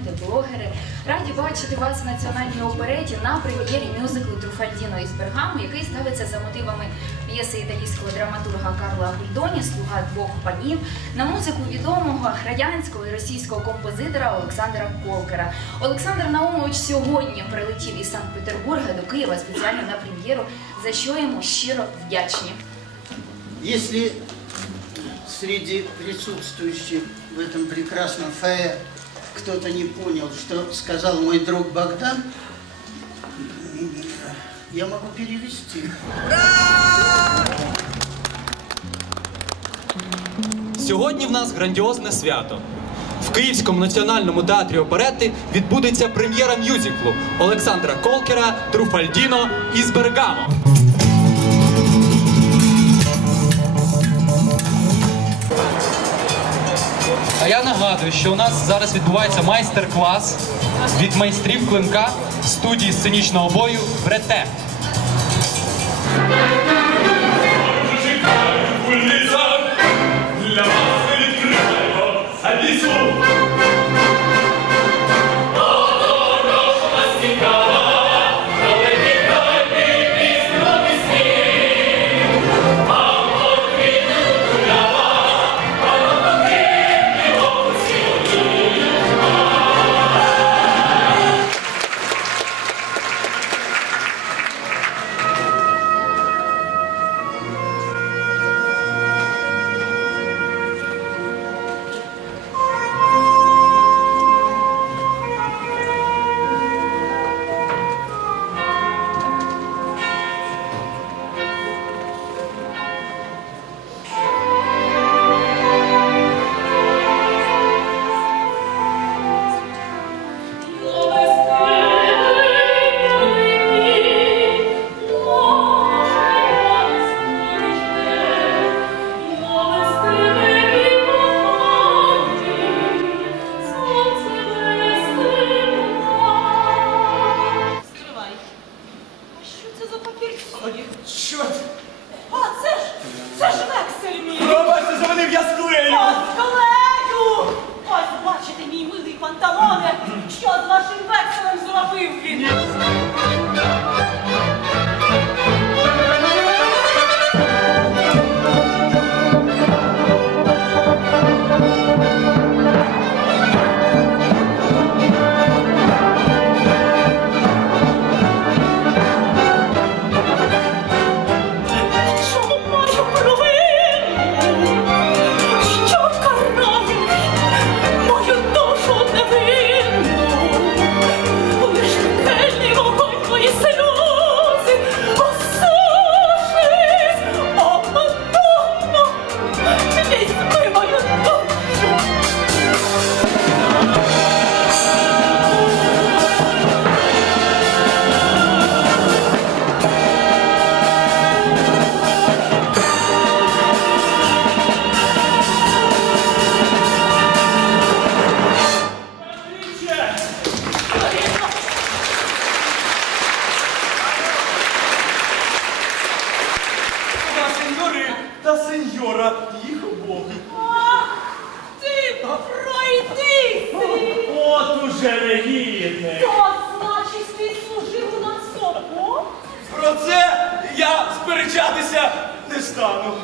кореспонденти, блогери. Раді бачити вас в національній опереті на прем'єрі мюзиклу Труфальдіно із Бергаму, який ставиться за мотивами п'єси італійського драматурга Карла Гульдоні Слуга двох панів на музику відомого радянського і російського композитора Олександра Колкера. Олександр Наумович сьогодні прилетів із Санкт-Петербурга до Києва спеціально на прем'єру, за що йому щиро вдячні. Если среди присутствующих в этом прекрасном фойе кто-то не понял, что сказал мой друг Богдан, я могу перевести. Сьогодні в нас грандіозне свято. В Київському національному театрі оперети відбудеться прем'єра мюзиклу Олександра Колкера Труфальдіно із Бергамо. Я нагадую, що у нас зараз відбувається майстер-клас від майстрів клинка студії сценічного бою Брете. Сеньори та сеньора, їх обох. Ах, ти пройдися! От уже негідне. То, значить, ти служив у нас собою? Про це я сперечатися не стану.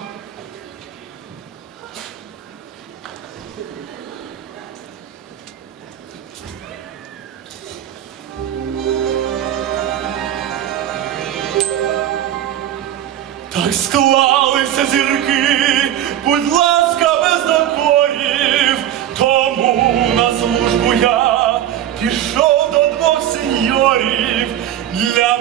Так склалися зірки, будь ласка, без докорів, тому на службу я пішов до двох сеньорів. Для